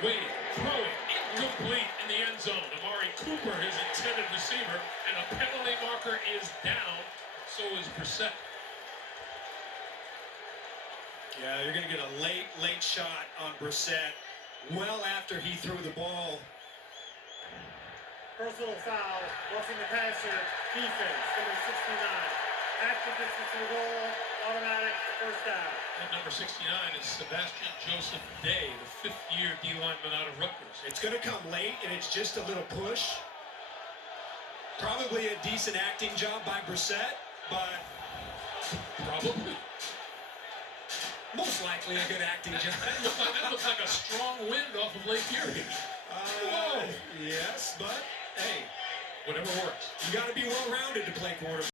Waiting, throwing, incomplete in the end zone. Amari Cooper, his intended receiver, and a penalty marker is down. So is Brissett. Yeah, you're going to get a late shot on Brissett well after he threw the ball. Personal foul, roughing the passer, defense, number 69. After distance to the goal, automatic first down. And number 69 is Sebastian Joseph Day, the fifth-year D lineman out of Rutgers. It's going to come late, and it's just a little push. Probably a decent acting job by Brissett, but Probably. most likely a good acting job. That looks like a strong wind off of Lake Erie. Yes, but hey, Whatever works. you got to be well-rounded to play quarterback.